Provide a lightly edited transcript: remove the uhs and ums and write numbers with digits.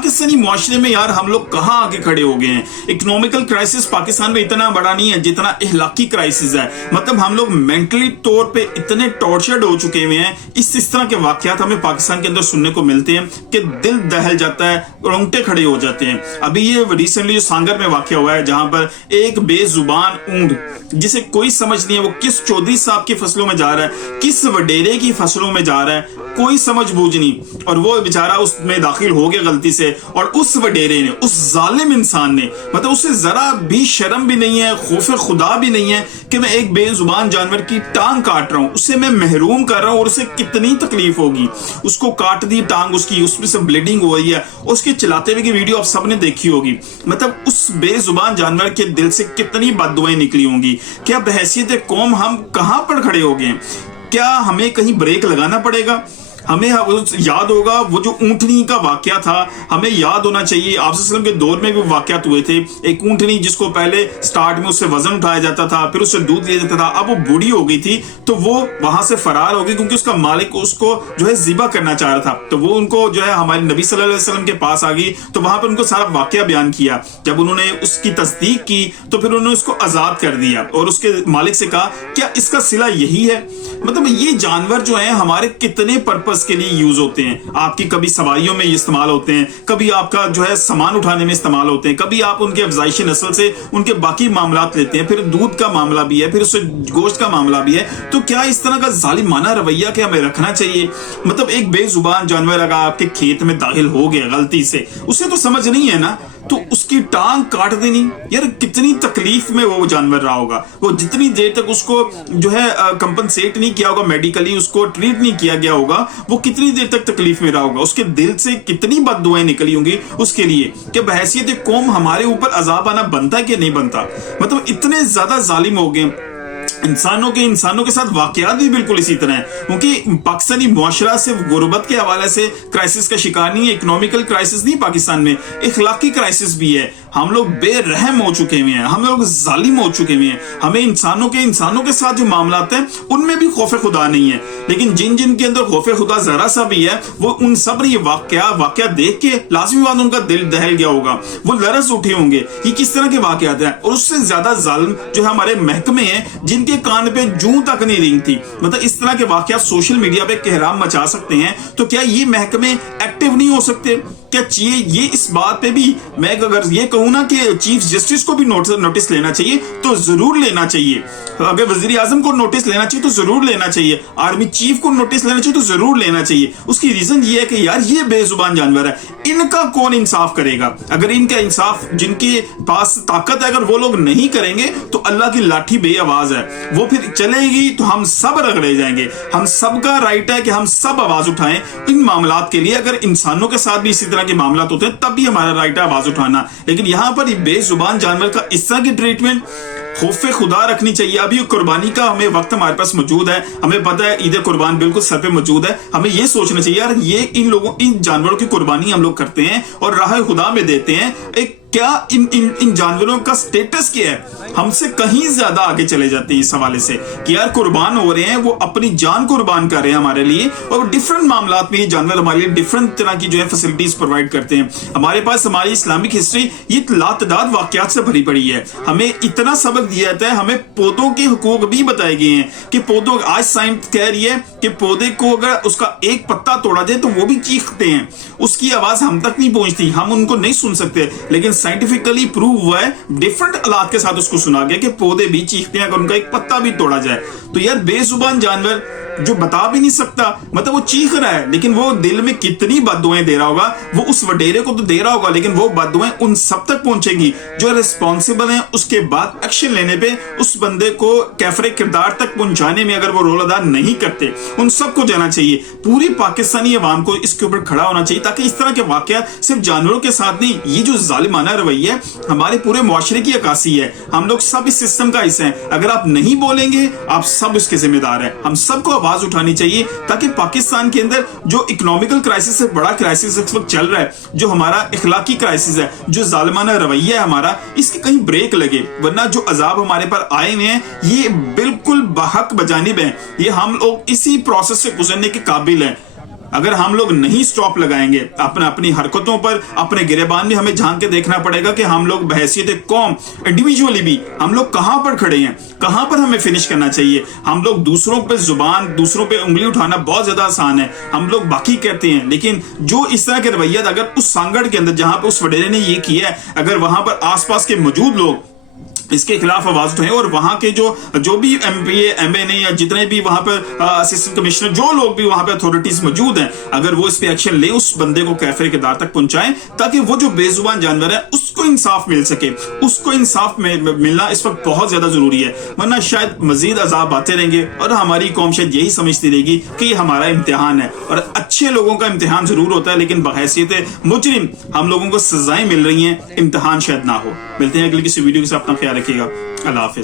पाकिस्तानी मुआशरे में यार हम लोग कहाँ आगे खड़े हो गए हैं। इकोनॉमिकल क्राइसिस पाकिस्तान में इतना बड़ा नहीं है जितना इखलाकी क्राइसिस है। मतलब हम लोग मेंटली तौर पे इतने टॉर्चर्ड हो चुके हुए हैं। इस तरह के वाकयात हमें पाकिस्तान के अंदर सुनने को मिलते हैं कि दिल दहल जाता है, रोंगटे खड़े हो जाते हैं। अभी ये रिसेंटली जो सांगर में वाकया हुआ है, जहां पर एक बेजुबान ऊंट जिसे कोई समझ नहीं है वो किस चौधरी साहब की फसलों में जा रहा है, किस वडेरे की फसलों में जा रहा है, कोई समझ बूझ नहीं, और वो बेचारा उसमें दाखिल हो गया गलती से। और उस वडेरे ने, उस जालिम इंसान ने, मतलब उसे जरा भी शर्म भी नहीं है, खौफ खुदा भी नहीं है कि मैं एक बेजुबान जानवर की टांग काट रहा हूं, उससे मैं महरूम कर रहा हूं और उसे कितनी तकलीफ होगी। उसको काट दी टांग उसकी, उसमें से ब्लीडिंग हो रही है, उसके चिल्लाते हुए की वीडियो आप सबने देखी होगी। मतलब उस बेजुबान जानवर के दिल से कितनी बददुआएं निकली होंगी। क्या बहैसियत कौम हम कहां पर खड़े हो गए? क्या हमें कहीं ब्रेक लगाना पड़ेगा? हमें याद होगा वो जो ऊंटनी का वाकया था, हमें याद होना चाहिए आप सल्लल्लाहु अलैहि वसल्लम के दौर में भी वाकयात हुए थे। एक ऊंटनी जिसको पहले स्टार्ट में उससे वजन उठाया जाता था, फिर उससे दूध लिया जाता था, अब वो बूढ़ी हो गई थी तो वो वहां से फरार हो गई क्योंकि उसका मालिक उसको जो है ज़िबा करना चाह रहा था। तो वो उनको जो है हमारे नबी सल्लल्लाहु अलैहि वसल्लम के पास आ गई, तो वहां पर उनको सारा वाकया बयान किया। जब उन्होंने उसकी तस्दीक की तो फिर उन्होंने उसको आजाद कर दिया और उसके मालिक से कहा क्या इसका सिला यही है? मतलब ये जानवर जो है हमारे कितने पर्पस के लिए यूज होते हैं। आपकी कभी सवारियों में इस्तेमाल होते हैं, कभी आपका जो है सामान उठाने में इस्तेमाल होते हैं, कभी आप उनके अफजाइशी नस्ल से उनके बाकी मामलात लेते हैं, फिर दूध का मामला भी है, फिर उससे गोश्त का मामला भी है। तो क्या इस तरह का जालिमाना रवैया क्या हमें रखना चाहिए? मतलब एक बेजुबान जानवर अगर आपके खेत में दाखिल हो गया गलती से, उसे तो समझ नहीं है ना, तो उसकी टांग काट देनी, यार कितनी तकलीफ में वो जानवर रहा होगा। वो जितनी देर तक उसको जो है कंपनसेट नहीं किया होगा, मेडिकली उसको ट्रीट नहीं किया गया होगा, वो कितनी देर तक तकलीफ में रहा होगा। उसके दिल से कितनी बददुआएं निकली होंगी उसके लिए कि बहैसियत कौम हमारे ऊपर अजाब आना बनता है कि नहीं बनता। मतलब इतने ज्यादा जालिम हो गए। इंसानों के साथ वाकयात भी बिल्कुल इसी तरह है, क्योंकि पाकिस्तानी मुआशरा सिर्फ गुर्बत के हवाले से क्राइसिस का शिकार नहीं है। इकोनॉमिकल क्राइसिस नहीं पाकिस्तान में, इखलाकी क्राइसिस भी है। हम लोग बेरहम हो चुके हुए हैं, हम लोग जालिम हो चुके हुए हैं। हमें इंसानों के साथ जो मामलात हैं उनमें भी खौफ खुदा नहीं है, लेकिन जिन के अंदर खौफ खुदा जरा सा भी है वो उन सब ने ये वाकया देख के लाजमी बात उनका दिल दहल गया होगा, वो लरस उठे होंगे ये किस तरह के वाकयात हैं। और उससे ज्यादा जालिम जो है हमारे महकमे हैं जिनके कान पे जूं तक नहीं रिंग थी। मतलब इस तरह के वाकयात सोशल मीडिया पे कहराम मचा सकते हैं, तो क्या ये महकमे एक्टिव नहीं हो सकते? क्या चाहिए ये इस बात पे भी मैं अगर ये कहूं ना कि चीफ जस्टिस को भी नोटिस लेना चाहिए तो जरूर लेना चाहिए, अगर वजीर आजम को नोटिस लेना चाहिए तो जरूर लेना चाहिए, आर्मी चीफ को नोटिस लेना चाहिए तो जरूर लेना चाहिए। उसकी रीजन ये है कि यार ये बेजुबान जानवर है, इनका कौन इंसाफ करेगा? अगर इनका इंसाफ जिनके पास ताकत है अगर वो लोग नहीं करेंगे तो अल्लाह की लाठी बेआवाज है, वो फिर चलेगी तो हम सब रगड़े जाएंगे। हम सबका राइट है कि हम सब आवाज उठाएं इन मामलात के लिए। अगर इंसानों के साथ भी इसी तरह के मामलात होते हैं तब भी हमारा राइट है आवाज उठाना, लेकिन यहां पर बेजुबान जानवर का इस तरह की ट्रीटमेंट, खौफे खुदा रखनी चाहिए। अभी कुर्बानी का हमें वक्त हमारे पास मौजूद है, हमें पता है ईद कुर्बान बिल्कुल सर पे मौजूद है। हमें ये सोचना चाहिए यार ये इन जानवरों की कुर्बानी हम लोग करते हैं और राह खुदा में देते हैं, एक क्या इन जानवरों का स्टेटस क्या है? हमसे कहीं ज्यादा आगे चले जाते हैं इस हवाले से कि यार कुर्बान हो रहे हैं, वो अपनी जान कुर्बान कर रहे हैं हमारे लिए, और डिफरेंट मामलात में ये जानवर हमारे लिए डिफरेंट तरह की जो है फैसिलिटीज प्रोवाइड करते हैं। हमारे पास हमारी इस्लामिक हिस्ट्री ये लातदाद वाकयात से भरी पड़ी है। हमें इतना सबक दिया जाता है, हमें पौधों के हुकूक भी बताए गए हैं कि पौधों, आज साइंस कह रही है कि पौधे को अगर उसका एक पत्ता तोड़ा जाए तो वो भी चीखते हैं, उसकी आवाज हम तक नहीं पहुंचती, हम उनको नहीं सुन सकते, लेकिन साइंटिफिकली प्रूव हुआ है, डिफरेंट आलात के साथ उसको सुना गया कि पौधे भी चीखते हैं अगर उनका एक पत्ता भी तोड़ा जाए। तो यार बेजुबान जानवर जो बता भी नहीं सकता, मतलब वो चीख रहा है लेकिन वो दिल में कितनी बददुआएं दे रहा होगा। वो उस वडेरे को तो दे रहा होगा लेकिन वो बददुआएं उन सब तक पहुंचेंगी जो रिस्पॉन्सिबल हैं। उसके बाद एक्शन लेने पे उस बंदे को कैफरे किरदार तक पहुंचाने में अगर वो रोल अदा नहीं करते, उन सबको जाना चाहिए। पूरी पाकिस्तानी अवाम को इसके ऊपर खड़ा होना चाहिए ताकि इस तरह के वाकया सिर्फ जानवरों के साथ नहीं, ये जो जालिमाना रवैया है हमारे पूरे मुआशरे की अक्कासी है। हम लोग सब इस सिस्टम का हिस्सा है। अगर आप नहीं बोलेंगे आप सब इसके जिम्मेदार हैं। हम सबको आवाज उठानी चाहिए ताकि पाकिस्तान के अंदर जो इकोनॉमिकल क्राइसिस से बड़ा क्राइसिस इस वक्त चल रहा है, जो हमारा इखलाकी क्राइसिस है, जो जालिमाना रवैया है हमारा, इसके कहीं ब्रेक लगे। वरना जो अजाब हमारे पर आए हुए हैं ये बिल्कुल बहक बजानिब है, ये हम लोग इसी प्रोसेस से गुजरने के काबिल हैं। अगर हम लोग नहीं स्टॉप लगाएंगे अपनी हरकतों पर, अपने गिरेबान में हमें झांक के देखना पड़ेगा कि हम लोग बहैसियत कौम इंडिविजुअली भी हम लोग कहां पर खड़े हैं, कहां पर हमें फिनिश करना चाहिए। हम लोग दूसरों पे जुबान, दूसरों पे उंगली उठाना बहुत ज्यादा आसान है, हम लोग बाकी कहते हैं, लेकिन जो इस तरह के रवैया अगर उस सांगड़ के अंदर जहां पे उस वडेरे ने ये किया है, अगर वहां पर आसपास के मौजूद लोग इसके खिलाफ आवाज उठाएं और वहां के जो भी एमपीए, एमएनए या जितने भी वहां पर असिस्टेंट कमिश्नर, जो लोग भी वहां पर अथॉरिटीज मौजूद हैं, अगर वो इस पे एक्शन ले, उस बंदे को कैफरे के दार तक पहुंचाएं, ताकि वो जो बेजुबान जानवर है उसको इंसाफ मिल सके। उसको इंसाफ मिलना इस वक्त बहुत ज्यादा जरूरी है, वरना शायद मजीद अजाब आते रहेंगे और हमारी कौम शायद यही समझती रहेगी कि ये हमारा इम्तिहान है। और अच्छे लोगों का इम्तिहान जरूर होता है, लेकिन बहैसियत मुजरिम हम लोगों को सजाएं मिल रही हैं, इम्तिहान शायद ना हो। मिलते हैं अगली किसी वीडियो के साथ, अपना ख्याल रखिएगा। अल्लाह हाफिज।